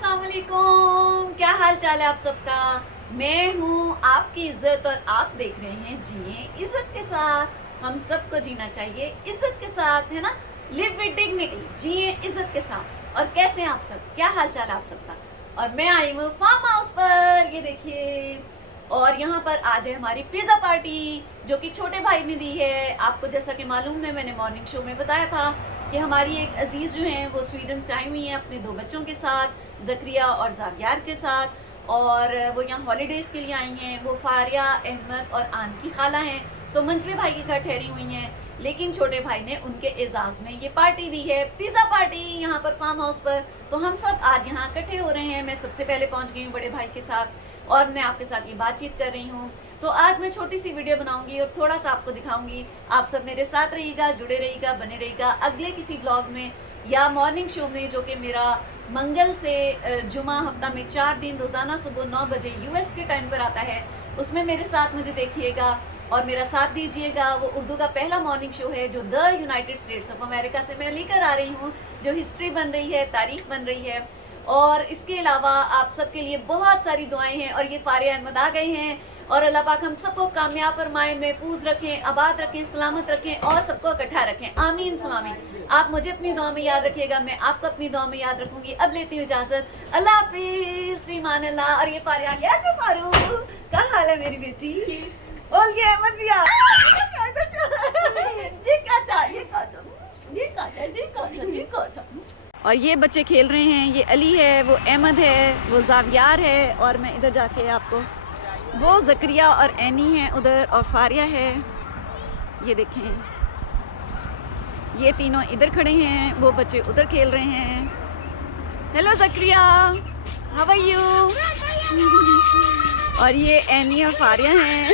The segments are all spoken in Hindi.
अस्सलाम वालेकुम, क्या हाल चाल है आप सबका। मैं हूँ आपकी इज्जत और आप देख रहे हैं जिए इज्जत के साथ। हम सबको जीना चाहिए इज्जत के साथ, है ना। लिव विद डिग्निटी, जिए इज्जत के साथ। और कैसे हैं आप सब, क्या हाल चाल है आप सबका। और मैं आई हूँ फार्म हाउस पर, ये देखिए। और यहाँ पर आज है हमारी पिज़्ज़ा पार्टी जो कि छोटे भाई ने दी है। आपको जैसा कि मालूम है, मैंने मॉर्निंग शो में बताया था कि हमारी एक अजीज़ जो हैं वो स्वीडन से आई हुई हैं अपने 2 बच्चों के साथ, ज़करिया और ज़ावियार के साथ। और वो यहाँ हॉलीडेज़ के लिए आई हैं। वो फारिया, अहमद और आन की खाला हैं, तो मंजरे भाई के घर ठहरी हुई हैं। लेकिन छोटे भाई ने उनके एजाज़ में ये पार्टी दी है, पिज़्ज़ा पार्टी, यहाँ पर फार्म हाउस पर। तो हम सब आज यहाँ इकट्ठे हो रहे हैं। मैं सबसे पहले पहुँच गई हूँ बड़े भाई के साथ और मैं आपके साथ ये बातचीत कर रही हूँ। तो आज मैं छोटी सी वीडियो बनाऊंगी और थोड़ा सा आपको दिखाऊंगी। आप सब मेरे साथ रहिएगा, जुड़े रहिएगा, बने रहिएगा। अगले किसी ब्लॉग में या मॉर्निंग शो में, जो कि मेरा मंगल से जुमा हफ्ता में 4 दिन रोज़ाना सुबह 9 बजे यूएस के टाइम पर आता है, उसमें मेरे साथ मुझे देखिएगा और मेरा साथ दीजिएगा। वो उर्दू का पहला मॉर्निंग शो है जो the United states of America से मैं लेकर आ रही हूँ, जो हिस्ट्री बन रही है, तारीख बन रही है। और इसके अलावा आप सबके लिए बहुत सारी दुआएं हैं। और ये फारिया अहमद आ गए हैं और अल्लाह पाक हम सबको कामयाब फरमाए, महफूज रखें, आबाद रखें, सलामत रखें और सबको इकट्ठा रखें। आमीन सुमामीन। आप मुझे अपनी दुआ में याद रखिएगा, मैं आपको अपनी दुआ में याद रखूंगी। अब लेती हूँ इजाजत, अल्लाह हाफिज़, फी मान अल्लाह। और ये फारिया आ गया, जो फारू क्या हाल है मेरी बेटी। बोल गया अहमद भी आ जी काटा, ये काटा, ये काटा, जी काटा, जी काटा। और ये बच्चे खेल रहे हैं, ये अली है, वो अहमद है, वो ज़ावियार है। और मैं इधर जाके आपको, वो ज़करिया और एनी हैं उधर, और फारिया है, ये देखें। ये तीनों इधर खड़े हैं, वो बच्चे उधर खेल रहे हैं। Hello Zakaria, how are you. और ये एनी और फारिया हैं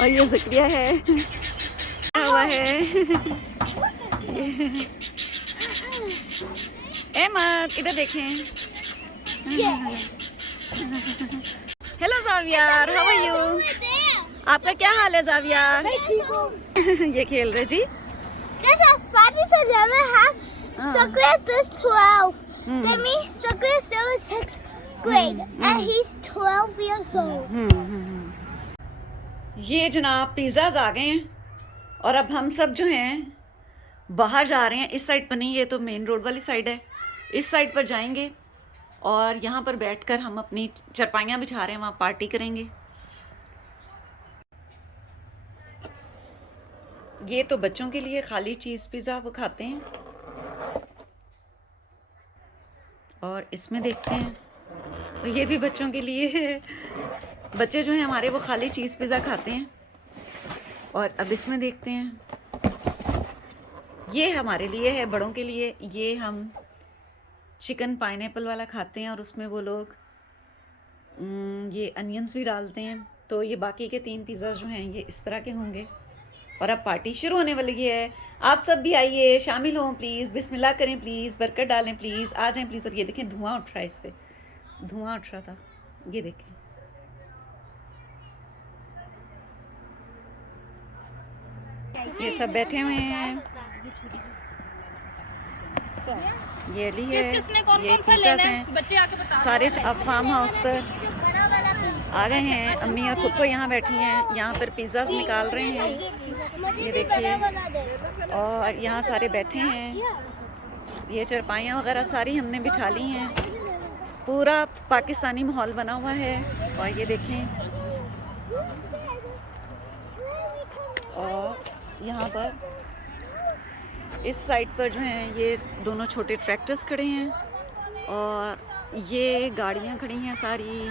और ये ज़करिया है, क्या हुआ है। अहमद इधर देखें। Hello Xavier, how are you. आपका क्या हाल है ज़ावियार। ये खेल रहे जी। ये जनाब पिज़्ज़ाज आ गए हैं और अब हम सब जो हैं बाहर जा रहे हैं। इस साइड पर नहीं, ये तो मेन रोड वाली साइड है, इस साइड पर जाएंगे और यहाँ पर बैठकर हम अपनी चरपाइयाँ बिछा रहे हैं, वहाँ पार्टी करेंगे। ये तो बच्चों के लिए खाली चीज़ पिज़्ज़ा वो खाते हैं। और इसमें देखते हैं, तो ये भी बच्चों के लिए है। बच्चे जो हैं हमारे वो खाली चीज़ पिज़्ज़ा खाते हैं। और अब इसमें देखते हैं, ये हमारे लिए है, बड़ों के लिए। ये हम चिकन पाइनएप्पल वाला खाते हैं और उसमें वो लोग ये अनियंस भी डालते हैं। तो ये बाकी के 3 पिज़्ज़ा जो हैं ये इस तरह के होंगे। और अब पार्टी शुरू होने वाली है। आप सब भी आइए, शामिल हों प्लीज़, बिस्मिल्लाह करें प्लीज़, बरकत डालें प्लीज़, आ जाएं प्लीज़। और ये देखें धुआं उठ रहा है, इससे धुआं उठ रहा था, ये देखें। ये सब बैठे हुए हैं। ये अली है, ये पिज़्ज़ाज़ हैं, बच्चे आके बता। सारे अब फार्म हाउस पर आ गए हैं। अम्मी और खुद को यहाँ बैठी हैं, यहाँ पर पिज़्ज़ाज़ निकाल रहे हैं, ये देखिए। और यहाँ सारे बैठे हैं। ये चरपाइयाँ वगैरह सारी हमने बिछा ली हैं। पूरा पाकिस्तानी माहौल बना हुआ है। और ये देखें, और यहाँ पर इस साइड पर जो हैं ये दोनों छोटे ट्रैक्टर्स खड़े हैं और ये गाड़ियाँ खड़ी हैं सारी,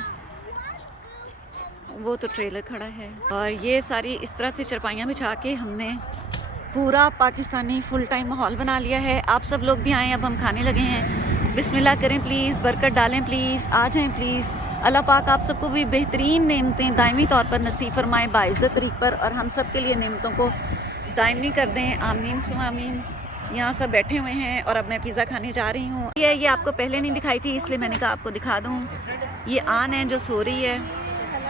वो तो ट्रेलर खड़ा है। और ये सारी इस तरह से चरपाइयाँ बिछा के हमने पूरा पाकिस्तानी फुल टाइम माहौल बना लिया है। आप सब लोग भी आएँ, अब हम खाने लगे हैं। बिस्मिल्लाह करें प्लीज़, बरकत डालें प्लीज़, आ जाएं प्लीज़। अल्लाह पाक आप सबको भी बेहतरीन नेमतें दायमी तौर पर नसीब फरमाएँ बाइज़्ज़त तरीक़ पर, और हम सब के लिए नेमतों को दायमी कर दें। आमीन सुमा आमीन। यहाँ सब बैठे हुए हैं और अब मैं पिज़्ज़ा खाने जा रही हूँ। ये आपको पहले नहीं दिखाई थी, इसलिए मैंने कहा आपको दिखा दूँ। ये आन है जो सो रही है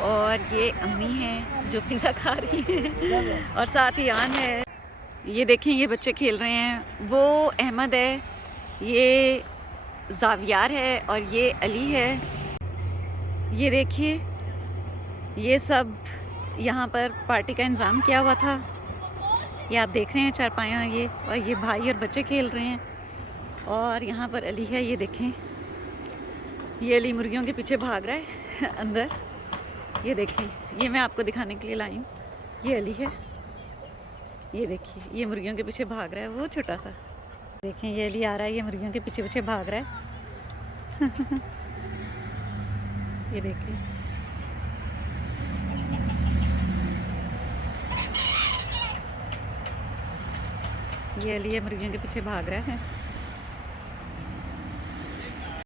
और ये अम्मी हैं जो पिज़्ज़ा खा रही है और साथ ही आन है। ये देखें, ये बच्चे खेल रहे हैं। वो अहमद है, ये जावियार है और ये अली है। ये देखिए, ये सब यहाँ पर पार्टी का इंतज़ाम किया हुआ था। ये आप देख रहे हैं चारपाइयाँ ये, और ये भाई और बच्चे खेल रहे हैं। और यहाँ पर अली है, ये देखें, ये अली मुर्गियों के पीछे भाग रहा है अंदर। ये देखें, ये मैं आपको दिखाने के लिए लाई हूँ। ये अली है, ये देखिए, ये मुर्गियों के पीछे भाग रहा है, वो छोटा सा। देखें, ये अली आ रहा है, ये मुर्गियों के पीछे पीछे भाग रहा है। ये देखिए, ये अली है, मुर्गियों के पीछे भाग रहा है।